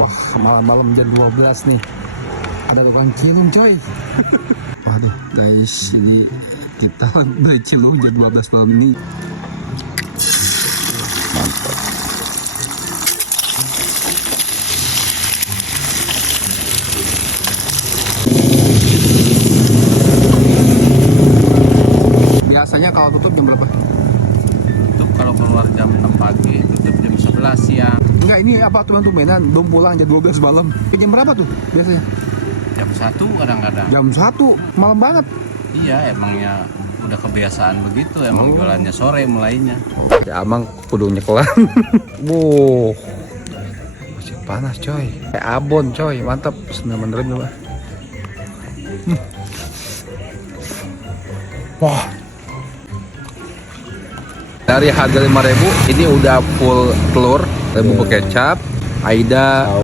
Wah, malam-malam jam 12 nih. Ada tukang cilung coy. Waduh guys, ini kita beli cilung jam 12 malam ini. Mantap. Biasanya kalau tutup jam berapa? Tutup kalau keluar jam 6 pagi, tutup jam 11 siang. Enggak, ini apa tumben-tumbenan, belum pulang jam 12 malam. Jam berapa tuh biasanya? Jam 1 kadang-kadang. Jam 1 malam banget. Iya, emangnya udah kebiasaan begitu. Emang jualannya sore mulainya. Ya amang kudu nyekelan. Wow, masih panas coy. Kayak abon coy, mantap. Bismillahirrahmanirrahim coba. Wah. Dari harga 5.000 ini udah full telur, bumbu kecap, Aida